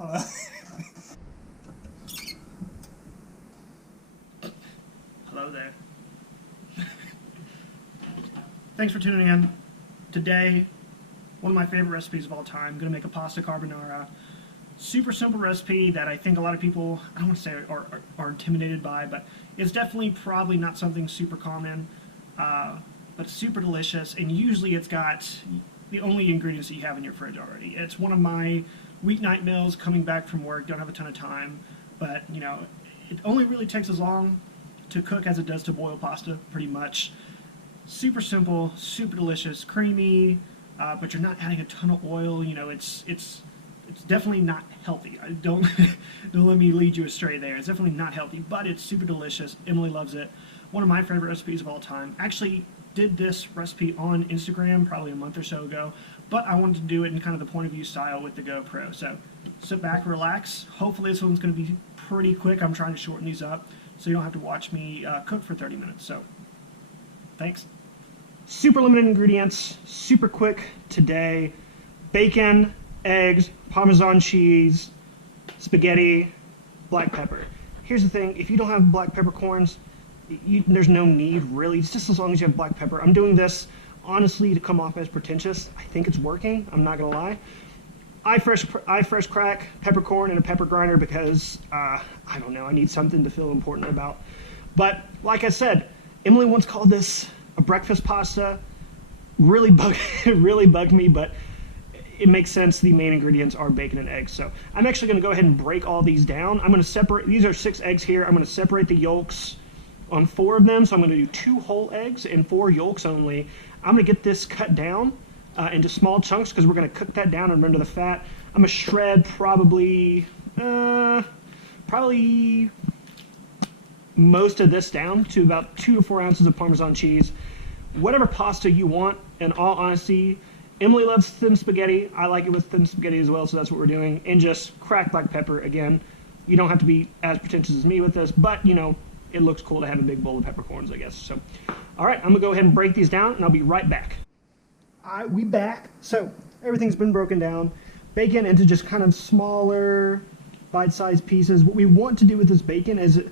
Hello. Hello there. Thanks for tuning in. Today, one of my favorite recipes of all time. I'm going to make a pasta carbonara. Super simple recipe that I think a lot of people, I don't want to say are intimidated by, but it's definitely probably not something super common, but it's super delicious, and usually it's got the only ingredients that you have in your fridge already. It's one of my weeknight meals coming back from work, don't have a ton of time, but you know, it only really takes as long to cook as it does to boil pasta, pretty much. Super simple, super delicious, creamy, but you're not adding a ton of oil. You know, it's definitely not healthy. Don't let me lead you astray there. It's definitely not healthy, but it's super delicious. Emily loves it. One of my favorite recipes of all time. Actually did this recipe on Instagram probably a month or so ago, but I wanted to do it in kind of the point of view style with the GoPro. So sit back, relax. Hopefully this one's going to be pretty quick. I'm trying to shorten these up so you don't have to watch me cook for 30 minutes. So thanks. Super limited ingredients, super quick today. Bacon, eggs, Parmesan cheese, spaghetti, black pepper. Here's the thing, if you don't have black peppercorns, there's no need really. It's just as long as you have black pepper. I'm doing this honestly to come off as pretentious. I think it's working, I'm not gonna lie. I fresh crack peppercorn in a pepper grinder because, I don't know, I need something to feel important about. But like I said, Emily once called this a breakfast pasta. Really bugged me, but it makes sense. The main ingredients are bacon and eggs. So I'm actually going to go ahead and break all these down. I'm going to separate, these are 6 eggs here. I'm going to separate the yolks on 4 of them. So I'm going to do 2 whole eggs and 4 yolks only. I'm going to get this cut down into small chunks because we're going to cook that down and render the fat. I'm going to shred probably most of this down to about 2 to 4 ounces of Parmesan cheese. Whatever pasta you want, in all honesty. Emily loves thin spaghetti. I like it with thin spaghetti as well, so that's what we're doing. And just cracked black pepper. Again, you don't have to be as pretentious as me with this, but you know, it looks cool to have a big bowl of peppercorns, I guess. So, all right, I'm gonna go ahead and break these down, and I'll be right back. All right, we back. So everything's been broken down. Bacon into just kind of smaller, bite-sized pieces. What we want to do with this bacon is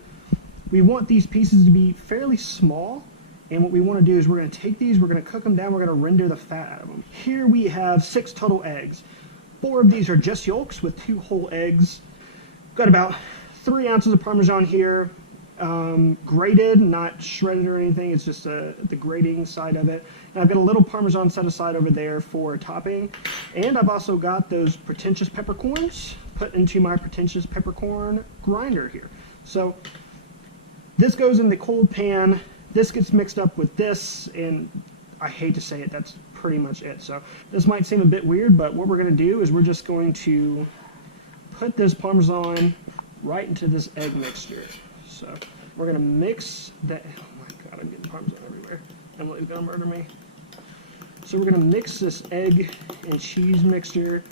we want these pieces to be fairly small. And what we want to do is we're going to take these, we're going to cook them down, we're going to render the fat out of them. Here we have 6 total eggs. 4 of these are just yolks with 2 whole eggs. Got about 3 ounces of Parmesan here, grated, not shredded or anything. It's just the grating side of it. And I've got a little Parmesan set aside over there for topping. And I've also got those pretentious peppercorns put into my pretentious peppercorn grinder here. So this goes in the cold pan. This gets mixed up with this, and I hate to say it, that's pretty much it. So this might seem a bit weird, but what we're going to do is we're just going to put this Parmesan right into this egg mixture. So we're going to mix that. Oh my God, I'm getting Parmesan everywhere. Emily's going to murder me. So we're going to mix this egg and cheese mixture,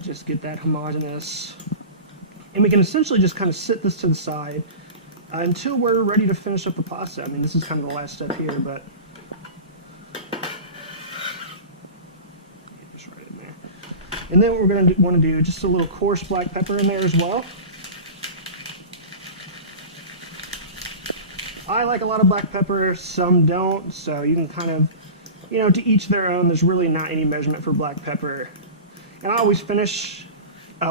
just get that homogeneous. And we can essentially just kind of sit this to the side until we're ready to finish up the pasta. I mean, this is kind of the last step here, but just right in there. And then what we're going to want to do, just a little coarse black pepper in there as well. I like a lot of black pepper, some don't, so you can kind of, you know, to each their own. There's really not any measurement for black pepper. And I always finish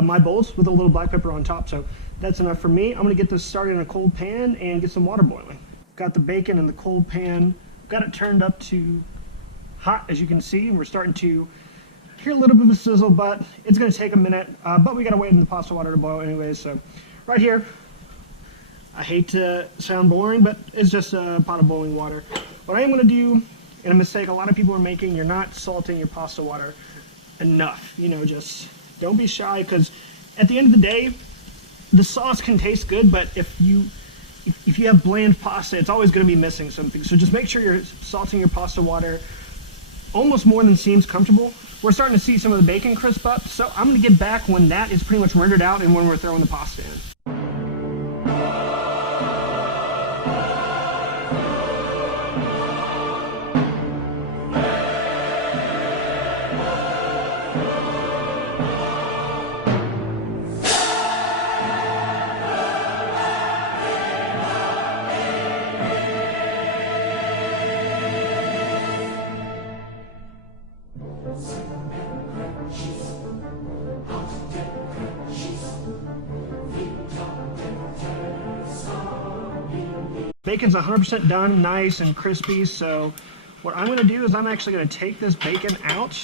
my bowls with a little black pepper on top, so that's enough for me. I'm going to get this started in a cold pan and get some water boiling. Got the bacon in the cold pan, got it turned up to hot, as you can see. We're starting to hear a little bit of a sizzle, but it's going to take a minute, but we got to wait in the pasta water to boil anyway. So right here, I hate to sound boring, but it's just a pot of boiling water. What I am going to do, and a mistake a lot of people are making, you're not salting your pasta water enough. You know, just don't be shy, because at the end of the day, the sauce can taste good, but if you have bland pasta, it's always going to be missing something. So just make sure you're salting your pasta water almost more than seems comfortable. We're starting to see some of the bacon crisp up, so I'm going to get back when that is pretty much rendered out and when we're throwing the pasta in. Bacon's 100% done, nice and crispy, so what I'm going to do is I'm actually going to take this bacon out.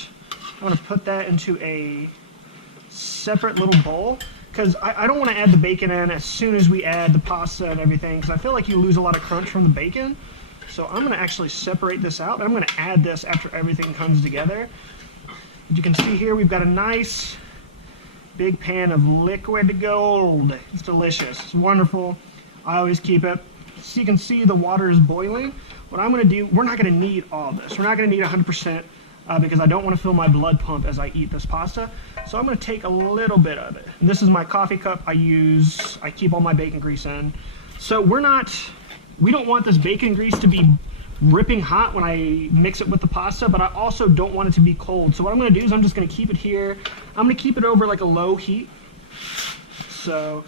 I'm going to put that into a separate little bowl, because I don't want to add the bacon in as soon as we add the pasta and everything, because I feel like you lose a lot of crunch from the bacon. So I'm going to actually separate this out. I'm going to add this after everything comes together. As you can see here, we've got a nice big pan of liquid gold. It's delicious. It's wonderful. I always keep it. So you can see the water is boiling. What I'm going to do, we're not going to need all this. We're not going to need 100% because I don't want to feel my blood pump as I eat this pasta. So I'm going to take a little bit of it. And this is my coffee cup I keep all my bacon grease in. So we don't want this bacon grease to be ripping hot when I mix it with the pasta, but I also don't want it to be cold. So what I'm going to do is I'm just going to keep it here. I'm going to keep it over like a low heat. So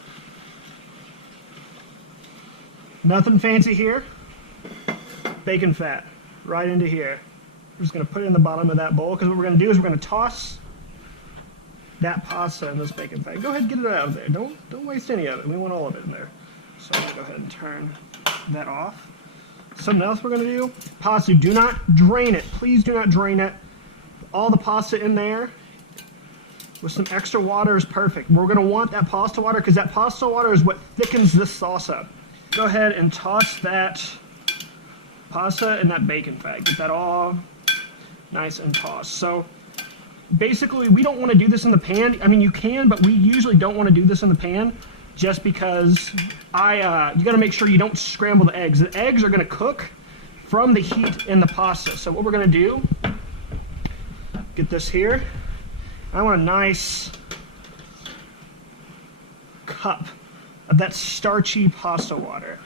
nothing fancy here. Bacon fat right into here. I'm just going to put it in the bottom of that bowl, because what we're going to do is we're going to toss that pasta in this bacon fat. Go ahead and get it out of there. Don't waste any of it. We want all of it in there. So I'm going to go ahead and turn that off. Something else we're going to do, pasta, do not drain it. Please do not drain it. All the pasta in there with some extra water is perfect. We're going to want that pasta water, because that pasta water is what thickens this sauce up. Go ahead and toss that pasta and that bacon fat. Get that all nice and tossed. So basically, we don't want to do this in the pan. I mean, you can, but we usually don't want to do this in the pan, just because you got to make sure you don't scramble the eggs. The eggs are going to cook from the heat in the pasta. So what we're going to do, get this here. I want a nice cup of that starchy pasta water.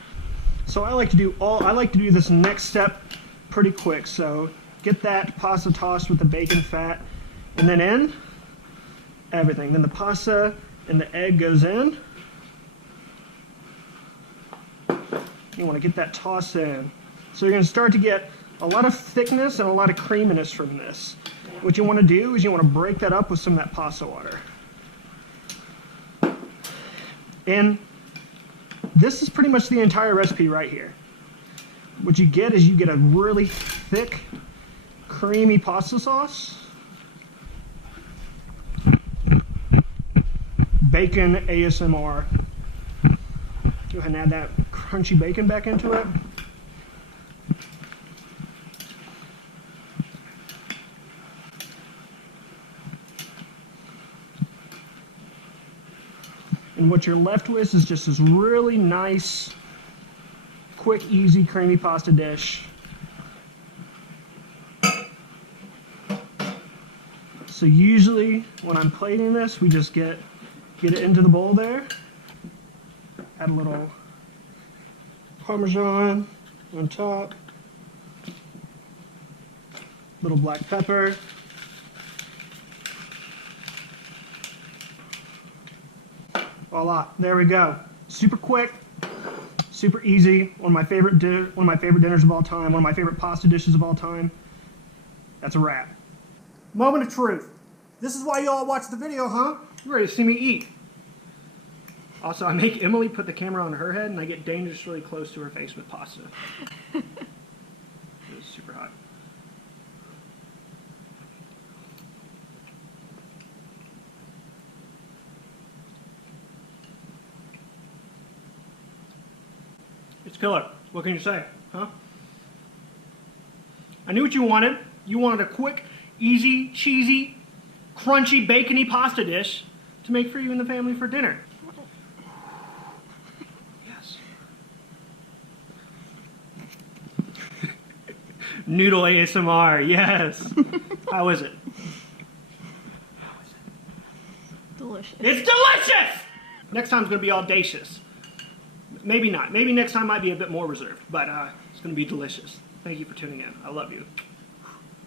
So I like to do this next step pretty quick. So get that pasta tossed with the bacon fat, and then in everything. Then the pasta and the egg goes in. You want to get that tossed in. So you're going to start to get a lot of thickness and a lot of creaminess from this. What you want to do is you want to break that up with some of that pasta water. And this is pretty much the entire recipe right here. What you get is you get a really thick, creamy pasta sauce. Bacon ASMR. Go ahead and add that crunchy bacon back into it. And what you're left with is just this really nice, quick, easy, creamy pasta dish. So usually when I'm plating this, we just get it into the bowl there. Add a little Parmesan on top. Little black pepper. Voila, there we go. Super quick, super easy. One of my favorite dinners of all time. One of my favorite pasta dishes of all time. That's a wrap. Moment of truth. This is why you all watch the video, huh? You're ready to see me eat. Also, I make Emily put the camera on her head, and I get dangerously close to her face with pasta. It's super hot. It's killer. What can you say, huh? I knew what you wanted. You wanted a quick, easy, cheesy, crunchy, bacony pasta dish to make for you and the family for dinner. Yes. Noodle ASMR, yes. How is it? Delicious. It's delicious! Next time's going to be audacious. Maybe not. Maybe next time might be a bit more reserved, but it's going to be delicious. Thank you for tuning in. I love you.